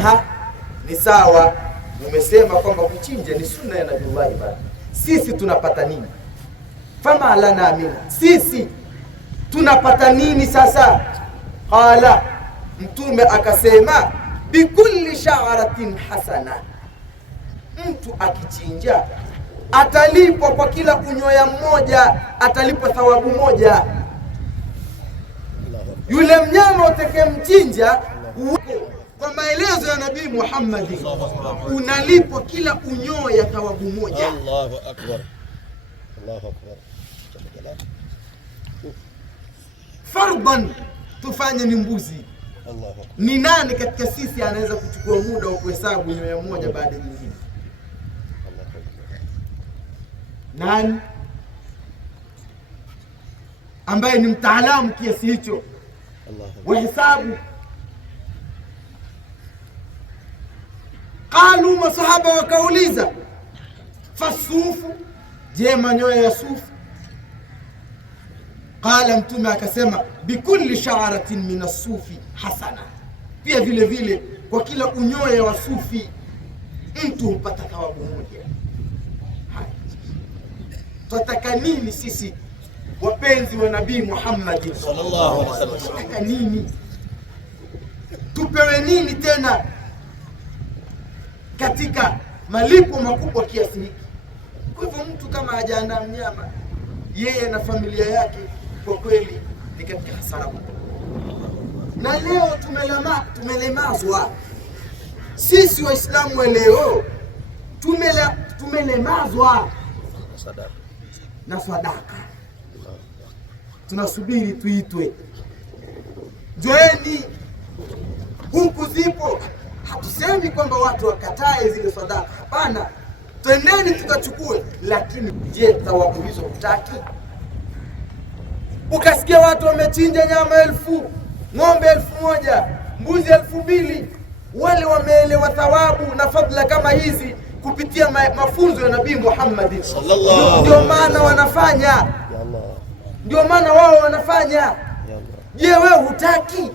anha ni sawa. Umesema kwamba kuchinja ni sunna ya Nabii Ibrahim. Sisi tunapata nini? Fama lana mina, sisi tunapata nini sasa? Qala, Mtume akasema bikulli sha'ratin hasana, mtu akichinja atalipwa kwa kila kunyoya mmoja, atalipwa thawabu moja. Yule mnyama utakayemchinja kwa maelezo ya Nabii Muhammad unalipwa kila unyoya thawabu moja. Allahu akbar, Allahu akbar. Fardhan tufanye ni mbuzi. Ni nani katika sisi anaweza kuchukua muda wa kuhesabu nyoya moja baada ya nyingine? Nani ambaye ni mtaalamu kiasi hicho wa hesabu? Qalu, masahaba wakauliza, fasufu, je, manyoya ya sufu? Qala, Mtume akasema bikulli sha'ratin min as-sufi hasana, pia vile vile kwa kila unyoya wa sufi mtu hupata thawabu moja. Tunataka nini sisi wapenzi wa Nabii Muhammad sallallahu alaihi wasallam? Tunataka nini? Tupewe nini tena katika malipo makubwa kiasi hiki? Kwa hivyo mtu kama hajaandaa mnyama, yeye na familia yake, kwa kweli ni katika hasara kubwa. Na leo tumelemazwa sisi Waislamu wa leo, tumelemazwa na sadaka. Tunasubiri tuitwe, joeni, huku zipo. Hatusemi kwamba watu wakatae zile sadaka, hapana, twendeni tukachukue. Lakini je, thawabu hizo hutaki? Ukasikia watu wamechinja nyama 1000, ng'ombe 1000, mbuzi 2000, wale wameelewa thawabu na fadhila kama hizi kupitia mafunzo ya Nabii Muhammad sallallahu alaihi. Ndio maana wanafanya, ndio maana wao wanafanya. Je, wewe hutaki?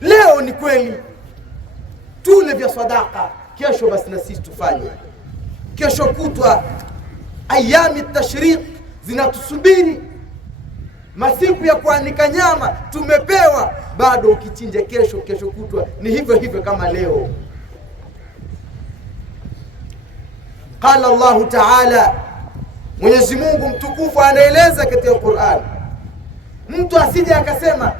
Leo ni kweli tule vya sadaka, kesho basi na sisi tufanye. Kesho kutwa ayami tashriq zinatusubiri, masiku ya kuanika nyama tumepewa. Bado ukichinja kesho kutwa ni hivyo hivyo kama leo. Qala Allahu Ta'ala, Mwenyezi Mungu mtukufu anaeleza katika Qur'an, mtu asije akasema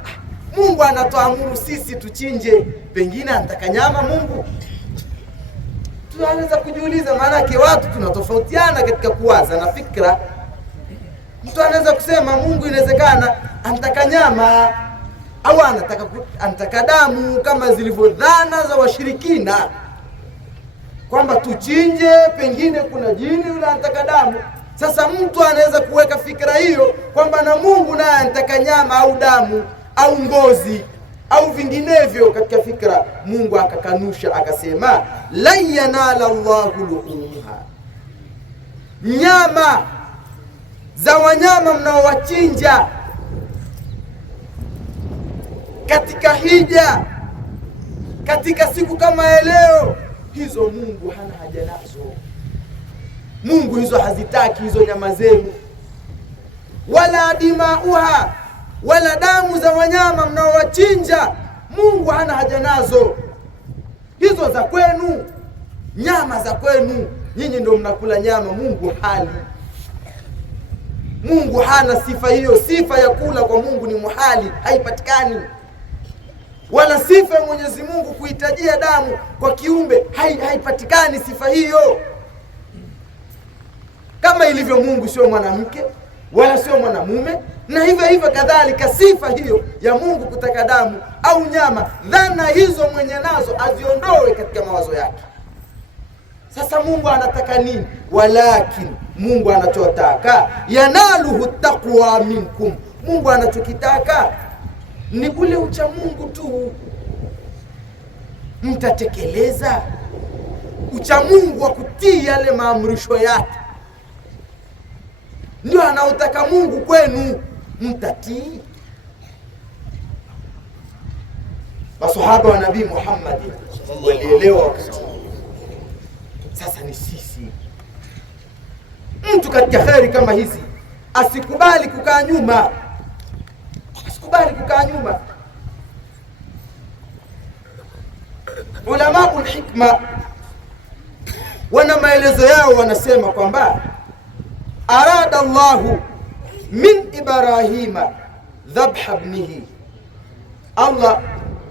Mungu anatuamuru sisi tuchinje, pengine anataka nyama Mungu. Tunaweza kujiuliza, maana yake watu tunatofautiana katika kuwaza na fikra. Mtu anaweza kusema Mungu inawezekana anataka nyama au anataka damu, kama zilivyo dhana za washirikina kwamba tuchinje, pengine kuna jini yule anataka damu. Sasa mtu anaweza kuweka fikra hiyo kwamba na Mungu naye anataka nyama au damu au ngozi au vinginevyo katika fikra. Mungu akakanusha akasema, la yanala Allahu luhumha, nyama za wanyama mnaowachinja katika hija, katika siku kama ya leo, hizo Mungu hana haja nazo. Mungu hizo hazitaki hizo nyama zenu. Wala dimauha, wala damu za wanyama mnaowachinja, Mungu hana haja nazo. Hizo za kwenu, nyama za kwenu, nyinyi ndio mnakula nyama, Mungu hali. Mungu hana sifa hiyo. Sifa ya kula kwa Mungu ni muhali, haipatikani. Wala sifa ya Mwenyezi Mungu kuhitajia damu kwa kiumbe haipatikani sifa hiyo. Kama ilivyo Mungu sio mwanamke wala sio mwanamume, na hivyo hivyo kadhalika sifa hiyo ya Mungu kutaka damu au nyama, dhana hizo mwenye nazo aziondoe katika mawazo yake. Sasa Mungu anataka nini? Walakin, Mungu anachotaka, yanaluhu taqwa minkum, Mungu anachokitaka ni ule ucha Mungu tu. Mtatekeleza ucha Mungu wa kutii yale maamrisho yake, ndio anaotaka Mungu kwenu, mtatii. Masahaba wa Nabii Muhammad walielewa wakati. Sasa ni sisi, mtu katika kheri kama hizi asikubali kukaa nyuma, asikubali kukaa nyuma. Ulamaul hikma wana maelezo yao, wanasema kwamba arada Allahu min Ibrahima dhabha ibnihi, Allah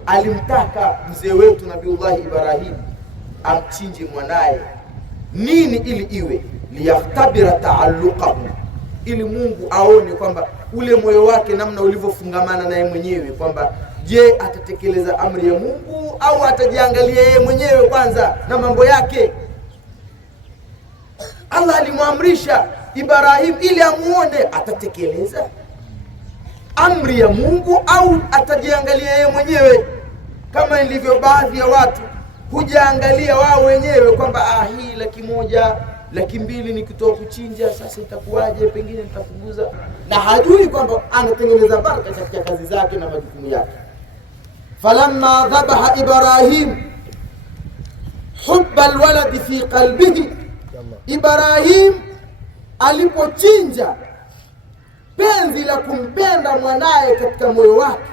alimtaka mzee wetu Nabiullah Ibrahim amchinje mwanaye. Nini? Ili iwe liyahtabira taalluqahu, ili Mungu aone kwamba ule moyo wake namna ulivyofungamana naye mwenyewe, kwamba je, atatekeleza amri ya Mungu au atajiangalia yeye mwenyewe kwanza na mambo yake. Allah alimwamrisha Ibrahim ili amuone atatekeleza amri ya Mungu au atajiangalia yeye mwenyewe, kama ilivyo baadhi ya watu hujaangalia wao wenyewe kwamba hii 1,000, 200,000 nikitoa kuchinja sasa itakuwaje, pengine nitapunguza, na hajui kwamba anatengeneza baraka katika kazi zake na majukumu yake. Falamma dhabaha Ibrahim hubba alwaladi fi qalbihi, Ibrahim alipochinja penzi la kumpenda mwanaye katika moyo wake,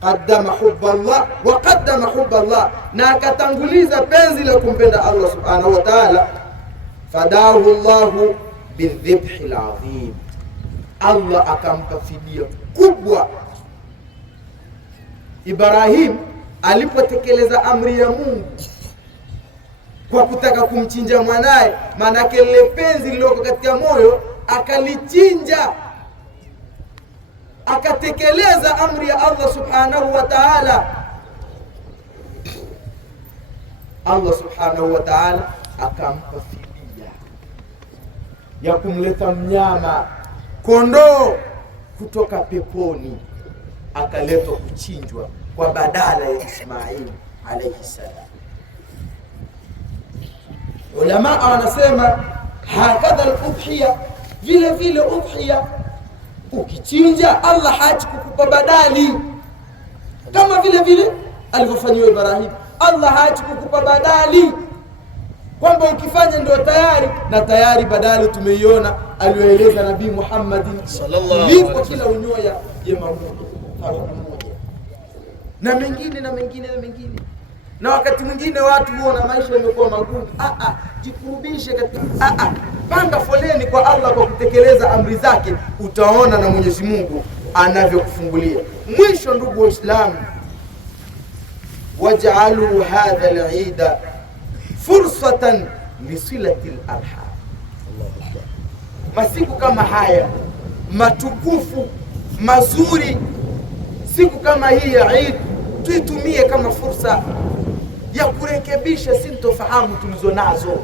qaddama hubba Allah wa qaddama hubba Allah, na akatanguliza penzi la kumpenda Allah subhanahu wa ta'ala. Fadahu Allahu bidhibhi alazim, Allah akampa fidia kubwa. Ibrahim alipotekeleza amri ya Mungu kwa kutaka kumchinja mwanaye, maana lile penzi lililoko katika moyo akalichinja, akatekeleza amri ya Allah subhanahu wa ta'ala. Allah subhanahu wa ta'ala akampa fidia ya kumleta mnyama kondoo kutoka peponi, akaletwa kuchinjwa kwa badala ya Ismail alayhi salam. Ulama wanasema hakadha al-udhiya, vile vile udhiya ukichinja Allah haji kukupa badali, kama vile vile alivyofanywa Ibrahim. Allah haji kukupa badali kwamba ukifanya ndio tayari, na tayari badali tumeiona aliyoeleza Nabii Muhammad sallallahu alaihi wasallam, kila unyoya jema moja na mengine na mengine na mengine. Na wakati mwingine watu huona maisha yamekuwa magumu, jikurubishe katika panga foleni kwa Allah kwa kutekeleza amri zake, utaona na Mwenyezi Mungu anavyokufungulia. Mwisho, ndugu Waislamu, waj'alu hadha al-eid fursatan lisilati al-arham. Masiku kama haya matukufu mazuri, siku kama hii ya Eid tuitumie kama fursa ya kurekebisha sintofahamu tulizo nazo.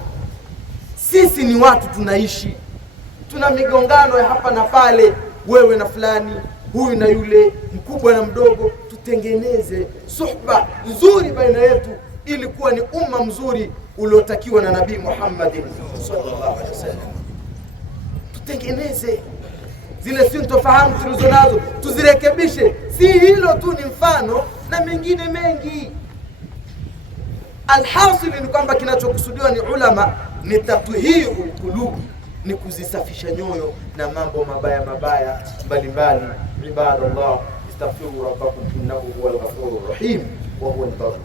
Sisi ni watu tunaishi, tuna migongano ya hapa na pale, wewe na fulani, huyu na yule, mkubwa na mdogo. Tutengeneze suhba nzuri baina yetu ili kuwa ni umma mzuri uliotakiwa na Nabii Muhammad sallallahu alaihi wasallam. Tutengeneze zile sintofahamu tulizo nazo, tuzirekebishe. Si hilo tu, ni mfano na mengine mengi. Alhasil ni kwamba kinachokusudiwa ni ulama ni tathiru qulubi, ni kuzisafisha nyoyo na mambo mabaya mbalimbali. Ibadallah, istaghfiru rabbakum innahu huwal ghafurur rahim wa huwal barr.